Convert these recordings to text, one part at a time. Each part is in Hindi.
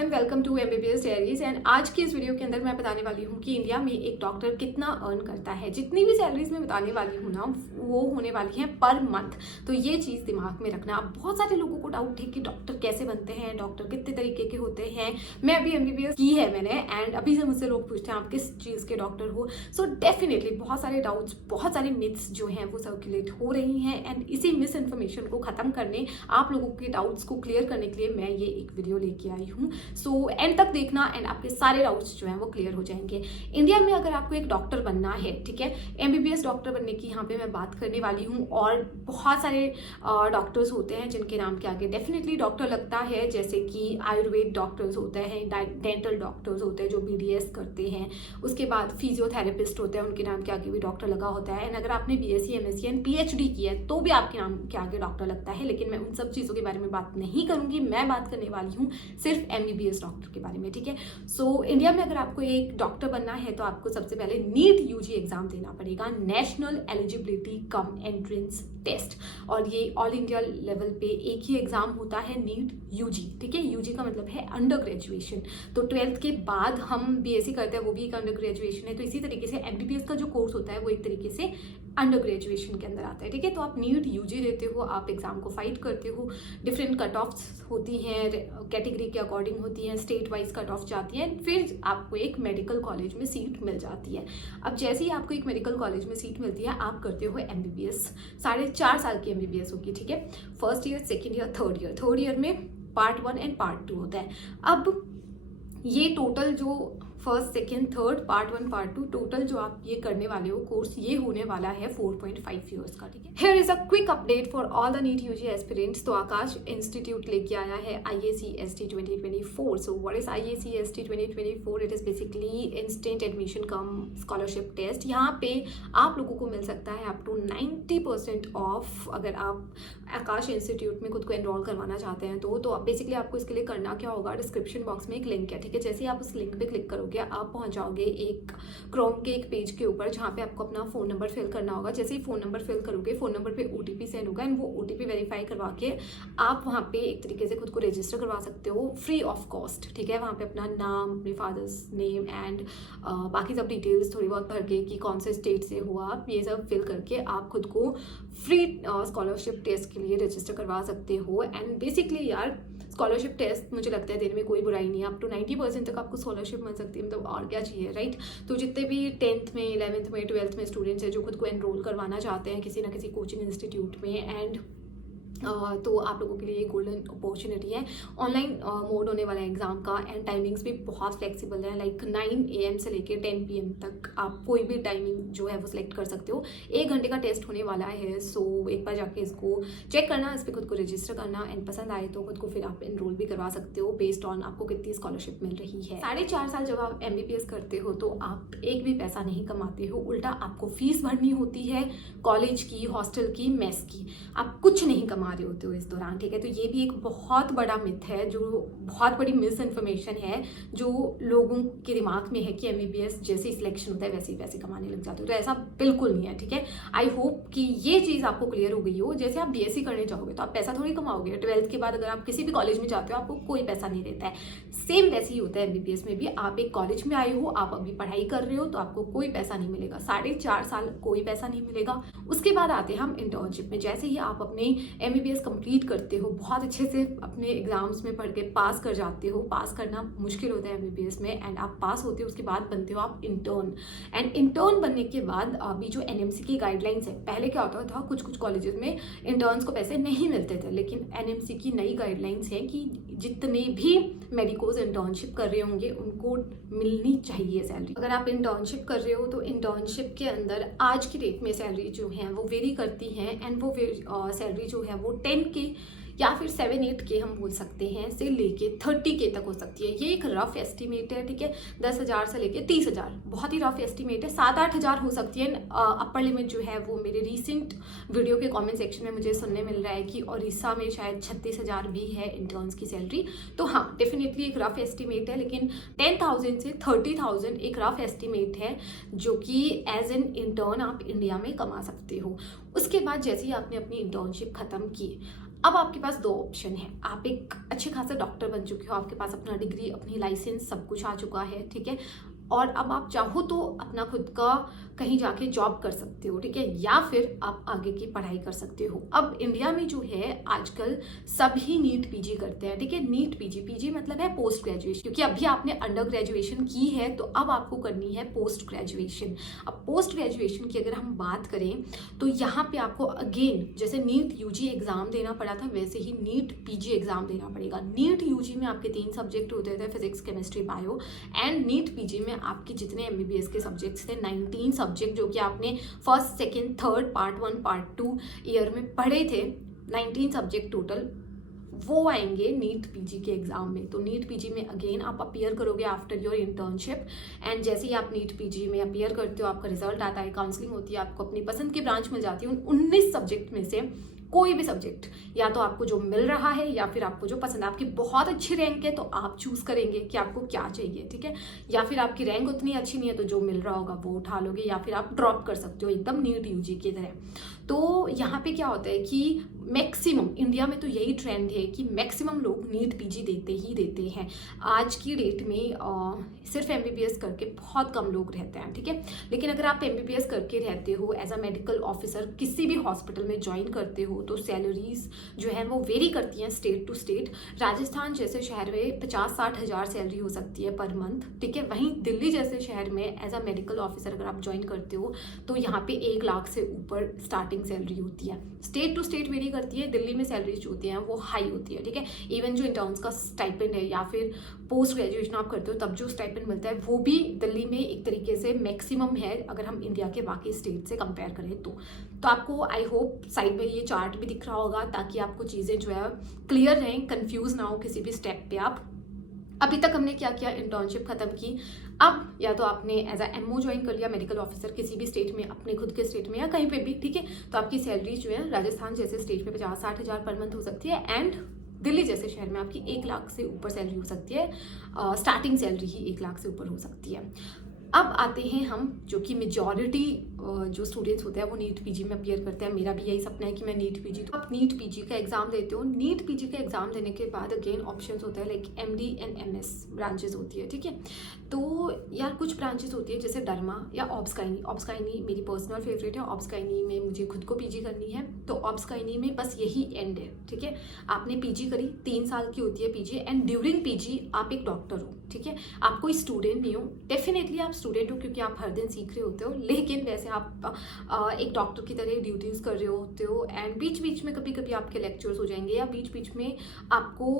Everyone, welcome to MBBS diaries. And आज की इस वीडियो के अंदर मैं बताने वाली हूँ कि इंडिया में एक डॉक्टर कितना अर्न करता है। जितनी भी सैलरीज मैं बताने वाली हूँ ना, वो होने वाली हैं पर मंथ। तो ये चीज़ दिमाग में रखना। अब बहुत सारे लोगों को डाउट है कि डॉक्टर कैसे बनते हैं, डॉक्टर कितने तरीके के होते हैं। मैं अभी एमबीबीएस की है मैंने, एंड अभी से मुझसे लोग पूछते हैं आप किस चीज़ के डॉक्टर हो। सो डेफिनेटली बहुत सारे डाउट्स, बहुत सारे मिथ्स जो हैं वो सर्कुलेट हो रही हैं। एंड इसी मिस इन्फॉर्मेशन को ख़त्म करने, आप लोगों के डाउट्स को क्लियर करने के लिए मैं ये एक वीडियो लेके आई हूँ। सो एंड तक देखना एंड आपके सारे डाउट्स जो हैं वो क्लियर हो जाएंगे। इंडिया में अगर आपको एक डॉक्टर बनना है, ठीक है, एमबीबीएस डॉक्टर बनने की यहाँ पे मैं बात करने वाली हूँ। और बहुत सारे डॉक्टर्स होते हैं जिनके नाम के आगे डेफिनेटली डॉक्टर लगता है, जैसे कि आयुर्वेद डॉक्टर्स होते हैं, डेंटल डॉक्टर्स होते हैं जो बीडीएस करते हैं, उसके बाद फिजियोथेरेपिस्ट होते हैं, उनके नाम के आगे भी डॉक्टर लगा होता है। एंड अगर आपने बीएससी, एमएससी एंड पीएचडी की है तो भी आपके नाम के आगे डॉक्टर लगता है। लेकिन मैं उन सब चीज़ों के बारे में बात नहीं करूंगी, मैं बात करने वाली हूँ सिर्फ एमबीबीएस डॉक्टर के बारे में, ठीक है। सो इंडिया में अगर आपको एक डॉक्टर बनना है तो आपको सबसे पहले नीट यूजी एग्जाम देना पड़ेगा, national eligibility cum entrance test. और ये ऑल इंडिया लेवल पे एक ही एग्जाम होता है, नीट यूजी, ठीक है। यूजी का मतलब है अंडर ग्रेजुएशन। तो 12th के बाद हम बीएससी करते हैं, वो भी एक अंडर ग्रेजुएशन है। तो इसी तरीके से एमबीबीएस का जो कोर्स होता है वो एक तरीके से अंडर ग्रेजुएशन के अंदर आता है, ठीक है। तो आप नीट यूजी देते हो, आप एग्जाम को फाइट करते हो, डिफरेंट कट ऑफ्स होती हैं, कैटेगरी के अकॉर्डिंग होती हैं, स्टेट वाइज कट ऑफ जाती हैं, फिर आपको एक मेडिकल कॉलेज में सीट मिल जाती है। अब जैसे ही आपको एक मेडिकल कॉलेज में सीट मिलती है, आप करते हो एमबीबीएस। 4.5 साल की एमबीबीएस होगी, ठीक है। First year, second year, third year में पार्ट 1 एंड पार्ट 2 होता है। अब ये टोटल जो first, second, third, part 1, part 2, total जो आप ये करने वाले हो कोर्स, ये होने वाला है 4.5 ईयर्स का, ठीक है। Here is a quick update for all the NEET UG aspirants. तो आकाश इंस्टीट्यूट लेके आया है IACST 2024। So what is IACST 2024? It is basically instant admission cum scholarship test. यहाँ पे आप लोगों को मिल सकता है अप टू 90% ऑफ, अगर आप आकाश इंस्टीट्यूट में खुद को एनरोल करवाना चाहते हैं तो बेसिकली आपको इसके लिए करना क्या होगा, डिस्क्रिप्शन बॉक्स में एक लिंक है, ठीक है। जैसे ही आप उस लिंक पे क्लिक करोगे, आप पहुंच जाओगे एक क्रोम के एक पेज के ऊपर जहां पे आपको अपना फोन नंबर फिल करना होगा। जैसे ही फोन नंबर फिल करोगे, फोन नंबर पे OTP सेंड होगा, एंड वो OTP वेरीफाई करवा के आप वहां पे एक तरीके से खुद को रजिस्टर करवा सकते हो फ्री ऑफ कॉस्ट, ठीक है। वहां पे अपना नाम, अपने फादर्स नेम एंड बाकी सब डिटेल्स थोड़ी बहुत भर के कि कौन से स्टेट से हो आप, ये सब फिल करके आप खुद को फ्री स्कॉलरशिप टेस्ट के लिए रजिस्टर करवा सकते हो। एंड बेसिकली यार, स्कॉलरशिप टेस्ट मुझे लगता है देने में कोई बुराई नहीं है। अप टू 90% तक आपको स्कॉलरशिप मिल सकती है, मतलब और क्या चाहिए, राइट। तो जितने भी 10th में, 11th में, 12th में स्टूडेंट्स हैं जो खुद को एनरोल करवाना चाहते हैं किसी ना किसी कोचिंग इंस्टीट्यूट में, एंड तो आप लोगों के लिए गोल्डन अपॉर्चुनिटी है। ऑनलाइन मोड होने वाला है एग्जाम का, एंड टाइमिंग्स भी बहुत फ्लेक्सिबल है। लाइक 9 AM से लेके 10 PM तक आप कोई भी टाइमिंग जो है वो सिलेक्ट कर सकते हो। 1 घंटे का टेस्ट होने वाला है। सो एक बार जाके इसको चेक करना, इस पर खुद को रजिस्टर करना, एंड पसंद आए तो खुद को फिर आप एनरोल भी करवा सकते हो बेस्ड ऑन आपको कितनी स्कॉलरशिप मिल रही है। 4.5 साल जब आप MBBS करते हो तो आप एक भी पैसा नहीं कमाते हो, उल्टा आपको फीस भरनी होती है कॉलेज की, हॉस्टल की, मेस की। आप कुछ नहीं कमा रहे होते हो इस दौरान, ठीक है। तो ये भी एक बहुत बड़ा मिथ है, जो बहुत बड़ी मिस इन्फॉर्मेशन है जो लोगों के दिमाग में है कि MBBS जैसे ही सिलेक्शन होता है वैसे ही पैसे कमाने लग जाते हो। तो ऐसा बिल्कुल नहीं है, ठीक है। आई होप कि ये चीज़ आपको क्लियर हो गई हो। जैसे आप BSc करने जाओगे तो आप पैसा थोड़ी कमाओगे। 12th के बाद अगर आप किसी भी कॉलेज में जाते हो आपको कोई पैसा नहीं देता है। सेम वैसे ही होता है MBBS में भी। आप एक कॉलेज में आए हो, आप अभी पढ़ाई कर रहे हो तो आपको कोई पैसा नहीं मिलेगा। 4.5 साल कोई पैसा नहीं मिलेगा। उसके बाद आते हैं हम इंटर्नशिप में। जैसे ही आप अपने MBBS कंप्लीट करते हो, बहुत अच्छे से अपने एग्जाम्स में पढ़ के पास कर जाते हो। पास करना मुश्किल होता है MBBS में, एंड आप पास होते हो, उसके बाद बनते हो आप इंटर्न। एंड इंटर्न बनने के बाद अभी जो NMC की गाइडलाइंस है, पहले क्या होता था कुछ कॉलेजेस में इंटर्न्स को पैसे नहीं मिलते थे, लेकिन NMC की नई गाइडलाइंस है कि जितने भी मेडिकोज इंटर्नशिप कर रहे होंगे उनको मिलनी चाहिए सैलरी। अगर आप इंटर्नशिप कर रहे हो तो इंटर्नशिप के अंदर आज की डेट में सैलरी जो है वो वेरी करती है, एंड वो सैलरी जो है वो 10K या फिर 7-8K हम बोल सकते हैं से लेके 30K तक हो सकती है। ये एक रफ एस्टिमेट है, ठीक है। 10,000 से लेके 30,000 बहुत ही रफ एस्टिमेट है। 7-8 हज़ार हो सकती है। अपर लिमिट जो है वो मेरे रीसेंट वीडियो के कमेंट सेक्शन में मुझे सुनने मिल रहा है कि उड़ीसा में शायद 36,000 भी है इंटर्न्स की सैलरी। तो हाँ, डेफिनेटली एक रफ एस्टिमेट है, लेकिन 10,000 से 30,000 एक रफ एस्टिमेट है जो कि एज एन इंटर्न आप इंडिया में कमा सकते हो। उसके बाद जैसे ही आपने अपनी इंटर्नशिप खत्म की, अब आपके पास दो ऑप्शन है। आप एक अच्छे खासे डॉक्टर बन चुके हो, आपके पास अपना डिग्री, अपनी लाइसेंस, सब कुछ आ चुका है, ठीक है, और अब आप चाहो तो अपना खुद का कहीं जाके जॉब कर सकते हो, ठीक है, या फिर आप आगे की पढ़ाई कर सकते हो। अब इंडिया में जो है आजकल सभी नीट पीजी करते हैं, ठीक है। नीट पीजी, पीजी मतलब है पोस्ट ग्रेजुएशन, क्योंकि अभी आपने अंडर ग्रेजुएशन की है तो अब आपको करनी है पोस्ट ग्रेजुएशन। अब पोस्ट ग्रेजुएशन की अगर हम बात करें तो यहाँ पे आपको अगेन जैसे नीट यूजी एग्जाम देना पड़ा था वैसे ही नीट पीजी एग्जाम देना पड़ेगा। नीट यूजी में आपके 3 सब्जेक्ट होते थे, physics, chemistry, bio, and NEET PG में आपके जितने एमबीबीएस के सब्जेक्ट्स थे 19 सब्जेक्ट, जो कि आपने first, second, third, part 1, part 2 year में पढ़े थे, 19 सब्जेक्ट टोटल, वो आएंगे नीट पीजी के एग्जाम में। तो नीट पीजी में अगेन आप अपीयर करोगे आफ्टर योर इंटर्नशिप, एंड जैसे ही आप नीट पीजी में अपीयर करते हो, आपका रिजल्ट आता है, काउंसलिंग होती है, आपको अपनी पसंद की ब्रांच मिल जाती है। उन 19 सब्जेक्ट में से कोई भी सब्जेक्ट, या तो आपको जो मिल रहा है या फिर आपको जो पसंद है, आपकी बहुत अच्छी रैंक है तो आप चूज करेंगे कि आपको क्या चाहिए, ठीक है, या फिर आपकी रैंक उतनी अच्छी नहीं है तो जो मिल रहा होगा वो उठा लोगे, या फिर आप ड्रॉप कर सकते हो एकदम नीट यूजी की तरह। तो यहाँ पे क्या होता है कि मैक्सिमम इंडिया में तो यही ट्रेंड है कि मैक्सिमम लोग नीट पीजी देते ही देते हैं। आज की डेट में सिर्फ एमबीबीएस करके बहुत कम लोग रहते हैं, ठीक है। लेकिन अगर आप एमबीबीएस करके रहते हो एज अ मेडिकल ऑफिसर किसी भी हॉस्पिटल में ज्वाइन करते हो तो सैलरीज जो है वो वेरी करती हैं स्टेट टू स्टेट। राजस्थान जैसे शहर में 50-60 हज़ार सैलरी हो सकती है पर मंथ, ठीक है। वहीं दिल्ली जैसे शहर में एज अ मेडिकल ऑफिसर अगर आप ज्वाइन करते हो तो यहाँ पे 1 लाख से ऊपर स्टार्टिंग सैलरी होती है। स्टेट टू स्टेट वेरी करती है। दिल्ली में सैलरीज जो होती हैं वो हाई होती है, ठीक है। इवन जो इंटर्न्स का स्टाइपेंड है या फिर पोस्ट ग्रेजुएशन आप करते हो तब जो स्टाइपेंड मिलता है वो भी दिल्ली में एक तरीके से मैक्सिमम है अगर हम इंडिया के बाकी स्टेट से कंपेयर करें तो आपको आई होप साइड में ये चार्ट भी दिख रहा होगा ताकि आपको चीज़ें जो है क्लियर रहें, कंफ्यूज ना हो किसी भी स्टेप पे आप। अभी तक हमने क्या किया, इंटर्नशिप खत्म की। अब या तो आपने एज अ एमओ ज्वाइन कर लिया मेडिकल ऑफिसर किसी भी स्टेट में, अपने खुद के स्टेट में या कहीं पे भी, ठीक है। तो आपकी सैलरी जो है राजस्थान जैसे स्टेट में 50-60 हज़ार पर मंथ हो सकती है, एंड दिल्ली जैसे शहर में आपकी 1 लाख से ऊपर सैलरी हो सकती है। स्टार्टिंग सैलरी ही 1 लाख से ऊपर हो सकती है। अब आते हैं हम, जो कि मेजॉरिटी जो स्टूडेंट्स होते हैं वो नीट पीजी में अपीयर करते हैं। मेरा भी यही सपना है कि मैं नीट पीजी, तो आप नीट पीजी का एग्जाम देते हो। नीट पीजी का एग्जाम देने के बाद अगेन ऑप्शंस होता है like MD and MS branches होती है, ठीक है। तो यार कुछ ब्रांचेस होती है जैसे डर्मा या ऑब्सकाइनी। ऑब्सकाइनी मेरी पर्सनल फेवरेट है। ऑब्सकाइनी में मुझे खुद को पीजी करनी है, तो ऑब्सकाइनी में बस यही एंड है, ठीक है। आपने पीजी करी, 3 साल की होती है पीजी, एंड ड्यूरिंग पीजी आप एक डॉक्टर हो, ठीक है। आप कोई स्टूडेंट नहीं हो। डेफिनेटली आप स्टूडेंट हो क्योंकि आप हर दिन सीख रहे होते हो, लेकिन वैसे आप एक डॉक्टर की तरह ड्यूटीज़ कर रहे होते हो, एंड बीच बीच में कभी कभी आपके लेक्चर्स हो जाएंगे या बीच बीच में आपको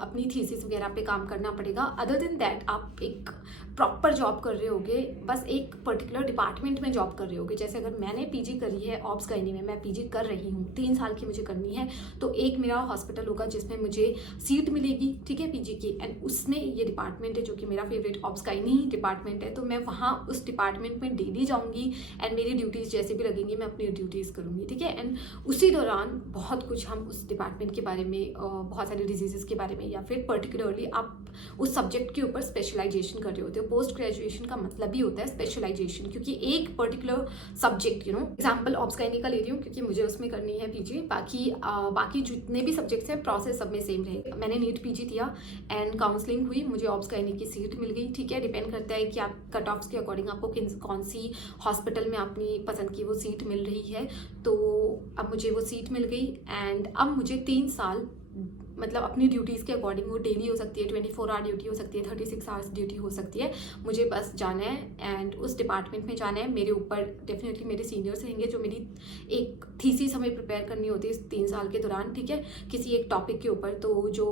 अपनी थीसिस वगैरह पे काम करना पड़ेगा। अदर देन दैट आप एक प्रॉपर जॉब कर रहे होगे, बस एक पर्टिकुलर डिपार्टमेंट में जॉब कर रहे होगे। जैसे अगर मैंने पीजी करी है ऑब्सकाइनी में, मैं पीजी कर रही हूँ, 3 साल की मुझे करनी है, तो एक मेरा हॉस्पिटल होगा जिसमें मुझे सीट मिलेगी, ठीक है, पीजी की, एंड उसमें ये डिपार्टमेंट है जो कि मेरा फेवरेट ऑब्सकाइनी डिपार्टमेंट है। तो मैं वहाँ उस डिपार्टमेंट में डेली जाऊँगी एंड मेरी ड्यूटीज़ जैसे भी लगेंगी मैं अपनी ड्यूटीज़ करूँगी, ठीक है। एंड उसी दौरान बहुत कुछ हम उस डिपार्टमेंट के बारे में, बहुत सारे डिजीज़ के बारे में, या फिर पर्टिकुलरली आप उस सब्जेक्ट के ऊपर स्पेशलाइजेशन कर रहे होते हो। पोस्ट ग्रेजुएशन का मतलब ही होता है स्पेशलाइजेशन, क्योंकि एक पर्टिकुलर सब्जेक्ट, एग्जांपल ऑब्सकाइनी का ले रही हूँ क्योंकि मुझे उसमें करनी है पीजी। बाकी जितने भी सब्जेक्ट्स हैं प्रोसेस सब में सेम रहेगा। मैंने नीट पीजी दिया एंड काउंसलिंग हुई, मुझे ऑब्सकाइनी की सीट मिल गई, ठीक है। डिपेंड करता है कि आप कट ऑफ्स के अकॉर्डिंग आपको कौन सी हॉस्पिटल में अपनी पसंद की वो सीट मिल रही है। तो अब मुझे वो सीट मिल गई एंड अब मुझे 3 साल मतलब अपनी ड्यूटीज़ के अकॉर्डिंग, वो डेली हो सकती है, 24 आवर ड्यूटी हो सकती है, 36 आवर्स ड्यूटी हो सकती है, मुझे बस जाना है एंड उस डिपार्टमेंट में जाना है। मेरे ऊपर डेफिनेटली मेरे सीनियर्स रहेंगे जो मेरी एक थीसिस हमें प्रिपेयर करनी होती है इस 3 साल के दौरान, ठीक है, किसी एक टॉपिक के ऊपर। तो जो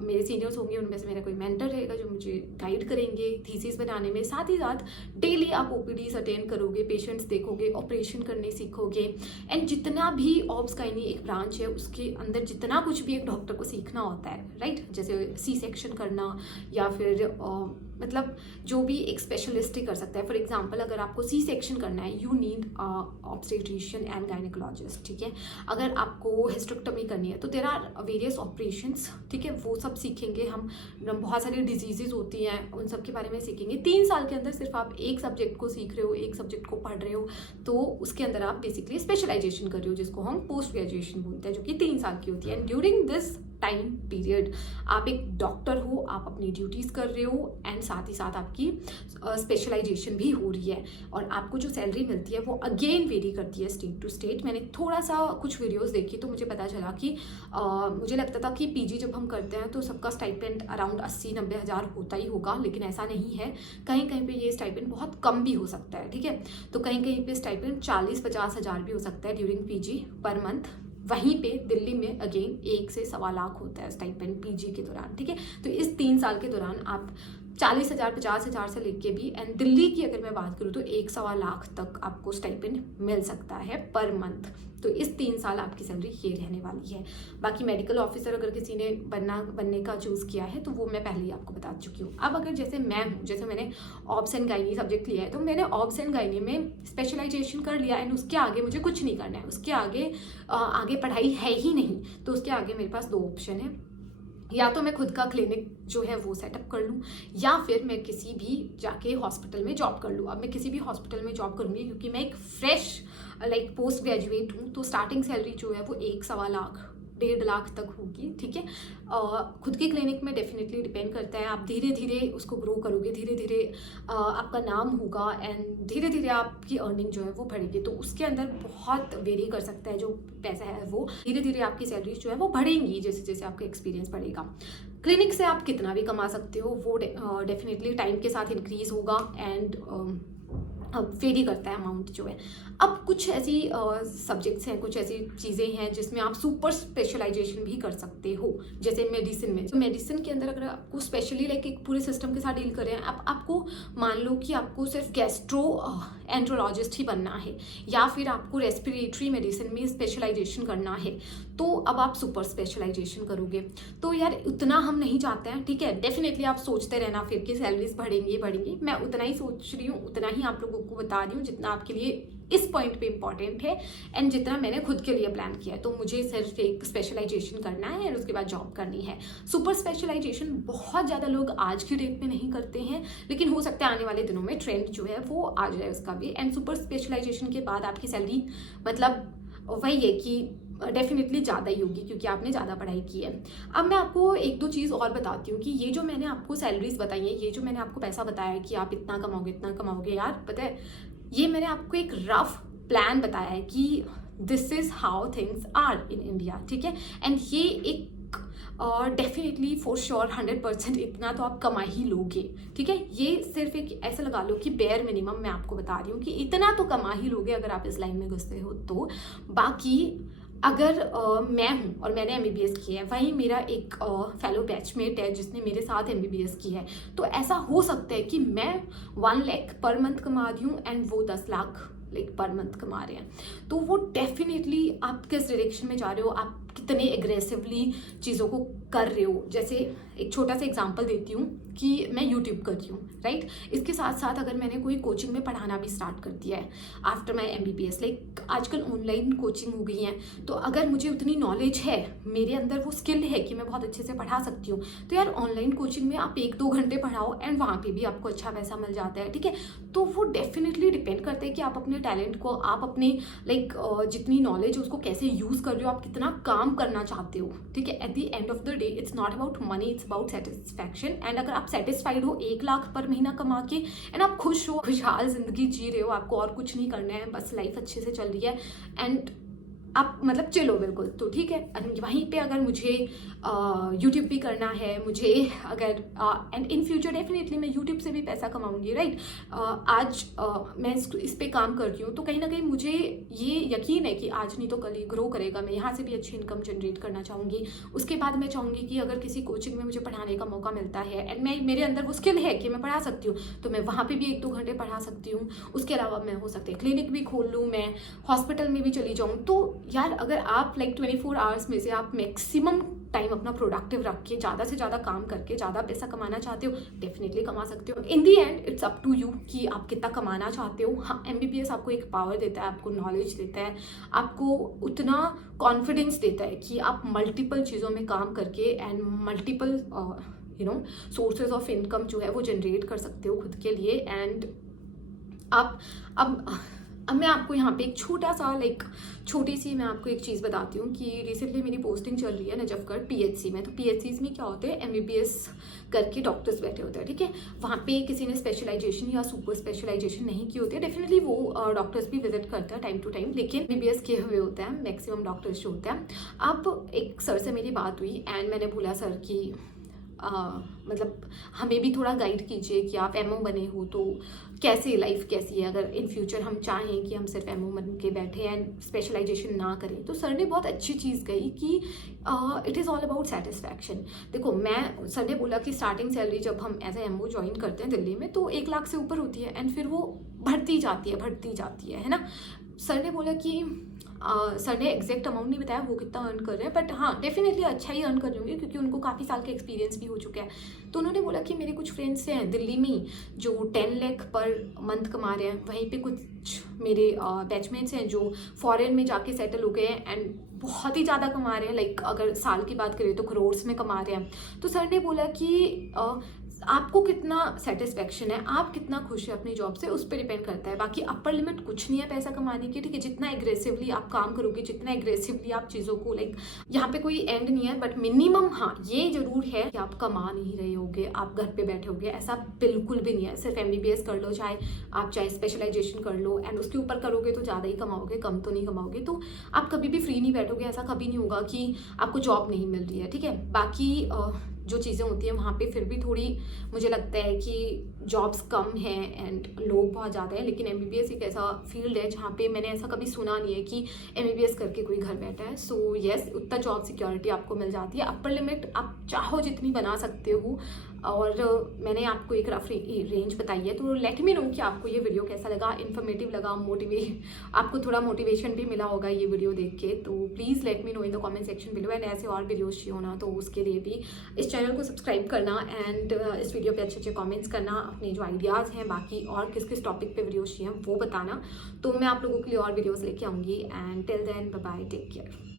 मेरे सीनियर्स होंगे उनमें से मेरा कोई मेंटर रहेगा जो मुझे गाइड करेंगे थीसिस बनाने में। साथ ही साथ डेली आप ओपीडीज अटेंड करोगे, पेशेंट्स देखोगे, ऑपरेशन करने सीखोगे, एंड जितना भी ऑब्सकाइनी एक ब्रांच है उसके अंदर जितना कुछ भी एक डॉक्टर को सीखना सीखना होता है, राइट, जैसे सी सेक्शन करना या फिर मतलब जो भी एक स्पेशलिस्ट ही कर सकता है। फॉर एग्जांपल अगर आपको सी सेक्शन करना है, you need obstetrician and gynaecologist, ठीक है। अगर आपको हिस्टेरेक्टमी करनी है तो देयर आर वेरियस ऑपरेशंस, ठीक है, वो सब सीखेंगे हम। बहुत सारी डिजीजेज होती हैं, उन सब के बारे में सीखेंगे। 3 साल के अंदर सिर्फ आप एक सब्जेक्ट को सीख रहे हो, एक सब्जेक्ट को पढ़ रहे हो, तो उसके अंदर आप बेसिकली स्पेशलाइजेशन कर रहे हो, जिसको हम पोस्ट ग्रेजुएशन बोलते हैं, जो कि 3 साल की होती है। And during this time period आप एक डॉक्टर हो, आप अपनी ड्यूटीज़ कर रहे हो एंड साथ ही साथ आपकी स्पेशलाइजेशन भी हो रही है। और आपको जो सैलरी मिलती है वो अगेन वेरी करती है स्टेट टू स्टेट। मैंने थोड़ा सा कुछ वीडियोस देखी तो मुझे पता चला कि मुझे लगता था कि पीजी जब हम करते हैं तो सबका स्टाइपेंड अराउंड 80-90 हज़ार होता ही होगा, लेकिन ऐसा नहीं है। कहीं कहीं पे ये स्टाइपेंड बहुत कम भी हो सकता है, ठीक है। तो कहीं कहीं पे स्टाइपेंड 40-50 हज़ार भी हो सकता है ड्यूरिंग पीजी पर मंथ। वहीं पे दिल्ली में अगेन 1 से सवा लाख होता है स्टाइपेंड पीजी के दौरान, ठीक है। तो इस 3 साल के दौरान आप 40 हज़ार 50 हज़ार से लेके भी, एंड दिल्ली की अगर मैं बात करूँ तो 1 सवा लाख तक आपको स्टाइपेंड मिल सकता है पर मंथ। तो इस 3 साल आपकी सैलरी ये रहने वाली है। बाकी मेडिकल ऑफिसर अगर किसी ने बनने का चूज़ किया है तो वो मैं पहले ही आपको बता चुकी हूँ। अब अगर जैसे मैं हूँ, जैसे मैंने ऑब्स एंड गायनी सब्जेक्ट लिया है, तो मैंने ऑब्स एंड गायनी में स्पेशलाइजेशन कर लिया एंड उसके आगे मुझे कुछ नहीं करना है, उसके आगे पढ़ाई है ही नहीं। तो उसके आगे मेरे पास 2 ऑप्शन है, या तो मैं खुद का क्लिनिक जो है वो सेटअप कर लूँ, या फिर मैं किसी भी जाके हॉस्पिटल में जॉब कर लूँ। अब मैं किसी भी हॉस्पिटल में जॉब करूँगी क्योंकि मैं एक फ्रेश पोस्ट ग्रेजुएट हूँ, तो स्टार्टिंग सैलरी जो है वो 1 सवा लाख 1.5 लाख तक होगी, ठीक है। खुद की क्लिनिक में डेफिनेटली डिपेंड करता है, आप धीरे धीरे उसको ग्रो करोगे, धीरे धीरे आपका नाम होगा एंड धीरे धीरे आपकी अर्निंग जो है वो बढ़ेगी। तो उसके अंदर बहुत वेरी कर सकता है जो पैसा है वो, धीरे धीरे आपकी सैलरी जो है वो बढ़ेंगी जैसे जैसे आपका एक्सपीरियंस बढ़ेगा। क्लिनिक से आप कितना भी कमा सकते हो वो डेफिनेटली टाइम के साथ इंक्रीज होगा एंड वेरी करता है अमाउंट जो है। अब कुछ ऐसी सब्जेक्ट्स हैं, कुछ ऐसी चीज़ें हैं जिसमें आप सुपर स्पेशलाइजेशन भी कर सकते हो, जैसे मेडिसिन में। तो मेडिसिन के अंदर अगर आपको स्पेशली लाइक एक पूरे सिस्टम के साथ डील करें, आपको मान लो कि आपको सिर्फ गैस्ट्रो एंट्रोलॉजिस्ट ही बनना है, या फिर आपको रेस्पिरेटरी मेडिसिन में स्पेशलाइजेशन करना है, तो अब आप सुपर स्पेशलाइजेशन करोगे। तो यार उतना हम नहीं चाहते हैं, ठीक है। डेफिनेटली आप सोचते रहना फिर कि सैलरीज बढ़ेंगी, मैं उतना ही सोच रही हूँ, उतना ही आप लोगों को बता रही हूँ जितना आपके लिए इस पॉइंट पे इंपॉर्टेंट है एंड जितना मैंने खुद के लिए प्लान किया है। तो मुझे सिर्फ एक स्पेशलाइजेशन करना है और उसके बाद जॉब करनी है। सुपर स्पेशलाइजेशन बहुत ज़्यादा लोग आज की डेट में नहीं करते हैं, लेकिन हो सकता है आने वाले दिनों में ट्रेंड जो है वो आ जाए उसका भी। एंड सुपर स्पेशलाइजेशन के बाद आपकी सैलरी मतलब वही है कि डेफिनेटली ज़्यादा ही होगी क्योंकि आपने ज़्यादा पढ़ाई की है। अब मैं आपको 1-2 चीज़ और बताती हूँ कि ये जो मैंने आपको सैलरीज बताई है, ये जो मैंने आपको पैसा बताया है कि आप इतना कमाओगे, यार पता है ये मैंने आपको एक रफ प्लान बताया है कि this is how things are in India, ठीक है। एंड ये एक और डेफिनेटली फॉर श्योर 100% इतना तो आप कमा ही लोगे, ठीक है। ये सिर्फ एक ऐसा लगा लो कि बेयर मिनिमम मैं आपको बता रही हूँ कि इतना तो कमा ही लोगे अगर आप इस लाइन में घुसते हो तो। बाकी अगर मैं हूँ और मैंने MBBS किया है, वहीं मेरा एक फेलो बैचमेट है जिसने मेरे साथ MBBS किया है, तो ऐसा हो सकता है कि मैं 1 लाख पर मंथ कमा रही हूँ एंड वो 10 लाख पर मंथ कमा रहे हैं। तो वो डेफिनेटली आप किस डायरेक्शन में जा रहे हो, आप कितने एग्रेसिवली चीज़ों को कर रहे हो। जैसे एक छोटा सा एग्जांपल देती हूँ कि मैं यूट्यूब कर रही हूँ, राइट। इसके साथ साथ अगर मैंने कोई कोचिंग में पढ़ाना भी स्टार्ट कर दिया है आफ्टर माई MBBS, लाइक आजकल ऑनलाइन कोचिंग हो गई हैं, तो अगर मुझे उतनी नॉलेज है, मेरे अंदर वो स्किल है कि मैं बहुत अच्छे से पढ़ा सकती हूँ, तो यार ऑनलाइन कोचिंग में आप 1-2 घंटे पढ़ाओ एंड वहाँ पे भी आपको अच्छा पैसा मिल जाता है, ठीक है। तो वो डेफिनेटली डिपेंड करता है कि आप अपने टैलेंट को, आप अपने जितनी नॉलेज है उसको कैसे यूज़ कर रहे हो, आप कितना काम करना चाहते हो, ठीक है। At the end of the day it's not about money, it's about satisfaction. And अगर आप सेटिस्फाइड हो 1 लाख पर महीना कमा के एंड आप खुश हो, खुशहाल जिंदगी जी रहे हो, आपको और कुछ नहीं करना है, बस लाइफ अच्छे से चल रही है एंड आप मतलब चिल हो बिल्कुल, तो ठीक है। वहीं पे अगर मुझे यूट्यूब भी करना है, मुझे अगर एंड इन फ्यूचर डेफिनेटली मैं यूट्यूब से भी पैसा कमाऊंगी, राइट। आज मैं इस पे काम कर रही हूँ, तो कहीं ना कहीं मुझे ये यकीन है कि आज नहीं तो कल ये ग्रो करेगा, मैं यहाँ से भी अच्छी इनकम जनरेट करना चाहूँगी। उसके बाद मैं चाहूँगी कि अगर किसी कोचिंग में मुझे पढ़ाने का मौका मिलता है एंड मेरे अंदर वो स्किल है कि मैं पढ़ा सकती हूँ, तो मैं वहाँ पर भी 1-2 घंटे पढ़ा सकती हूँ। उसके अलावा मैं हो सकता है क्लिनिक भी खोल लूँ, मैं हॉस्पिटल में भी चली जाऊँ। तो यार अगर आप लाइक 24 आवर्स में से आप मैक्सिमम टाइम अपना प्रोडक्टिव रख के ज़्यादा से ज़्यादा काम करके ज़्यादा पैसा कमाना चाहते हो, डेफिनेटली कमा सकते हो। In the end it's up to you कि आप कितना कमाना चाहते हो। हाँ, MBBS आपको एक पावर देता है, आपको नॉलेज देता है, आपको उतना कॉन्फिडेंस देता है कि आप मल्टीपल चीज़ों में काम करके and multiple sources of income जो है वो जनरेट कर सकते हो खुद के लिए। एंड आप अब मैं आपको यहाँ पे एक छोटा सा छोटी सी मैं आपको एक चीज़ बताती हूँ कि रिसेंटली मेरी पोस्टिंग चल रही है नजफगढ़ PHC में। तो PHCs में क्या होते हैं, MBBS करके डॉक्टर्स बैठे होते हैं, ठीक है। वहाँ पे किसी ने स्पेशलाइजेशन या सुपर स्पेशलाइजेशन नहीं की होती है, डेफिनेटली वो डॉक्टर्स भी विजिट करते हैं टाइम टू टाइम, लेकिन MBBS किए हुए होते हैं मैक्सिमम डॉक्टर्स जो होते हैं। अब एक सर से मेरी बात हुई एंड मैंने बोला सर कि मतलब हमें भी थोड़ा गाइड कीजिए कि आप MO बने हो तो कैसे लाइफ कैसी है, अगर इन फ्यूचर हम चाहें कि हम सिर्फ MO बन के बैठे एंड स्पेशलाइजेशन ना करें। तो सर ने बहुत अच्छी चीज़ कही कि it is all about satisfaction. देखो, सर ने बोला कि स्टार्टिंग सैलरी जब हम एज ए MO ज्वाइन करते हैं दिल्ली में तो 1 लाख से ऊपर होती है एंड फिर वो बढ़ती जाती है ना। सर ने बोला कि सर ने एग्जैक्ट अमाउंट नहीं बताया वो कितना अर्न कर रहे हैं, बट हाँ डेफिनेटली अच्छा ही अर्न कर रहे होंगे क्योंकि उनको काफ़ी साल का एक्सपीरियंस भी हो चुका है। तो उन्होंने बोला कि मेरे कुछ फ्रेंड्स हैं दिल्ली में ही जो 10 लाख पर मंथ कमा रहे हैं, वहीं पे कुछ मेरे बैचमेट्स हैं जो फॉरेन में जाके सेटल हो गए हैं एंड बहुत ही ज़्यादा कमा रहे हैं, लाइक अगर साल की बात करें तो करोड़्स में कमा रहे हैं। तो सर ने बोला कि आपको कितना सेटिस्फेक्शन है, आप कितना खुश है अपनी जॉब से, उस पर डिपेंड करता है। बाकी अपर लिमिट कुछ नहीं है पैसा कमाने की, ठीक है। जितना एग्रेसिवली आप काम करोगे, जितना एग्रेसिवली आप चीज़ों को यहाँ पे कोई एंड नहीं है, बट मिनिमम हाँ ये जरूर है कि आप कमा नहीं रहे होगे, आप घर पे बैठे होगे, ऐसा बिल्कुल भी नहीं है। सिर्फ MBBS कर लो, चाहे स्पेशलाइजेशन कर लो एंड उसके ऊपर करोगे तो ज़्यादा ही कमाओगे, कम तो नहीं कमाओगे। तो आप कभी भी फ्री नहीं बैठोगे, ऐसा कभी नहीं होगा कि आपको जॉब नहीं मिल रही है, ठीक है। बाकी जो चीज़ें होती हैं वहाँ पे फिर भी थोड़ी मुझे लगता है कि जॉब्स कम हैं एंड लोग बहुत ज़्यादा हैं, लेकिन MBBS एक ऐसा फील्ड है जहाँ पे मैंने ऐसा कभी सुना नहीं है कि MBBS करके कोई घर बैठा है। सो येस, उतना जॉब सिक्योरिटी आपको मिल जाती है। अपर लिमिट आप चाहो जितनी बना सकते हो और मैंने आपको एक रफ रेंज बताई है। तो लेट मी नो कि आपको ये वीडियो कैसा लगा, इन्फॉर्मेटिव लगा, आपको थोड़ा मोटिवेशन भी मिला होगा ये वीडियो देख के। तो please let me know in the comment section below and ऐसे और वीडियोज चाहिए होना तो उसके लिए भी इस चैनल को सब्सक्राइब करना एंड इस वीडियो पे अच्छे कमेंट्स करना, अपने जो आइडियाज़ हैं बाकी और किस किस टॉपिक पे वीडियोज चाहिए वो बताना। तो मैं आप लोगों के लिए और वीडियोज़ लेके आऊँगी and till then bye bye, take care.